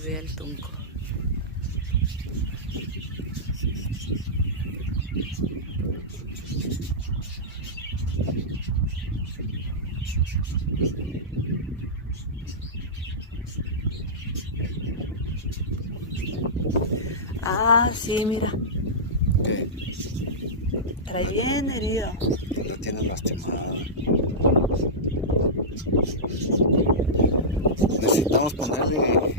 se ve el tunco. Ah, sí, mira. ¿Qué? Trae bien herido. Lo tiene lastimado. Necesitamos ponerle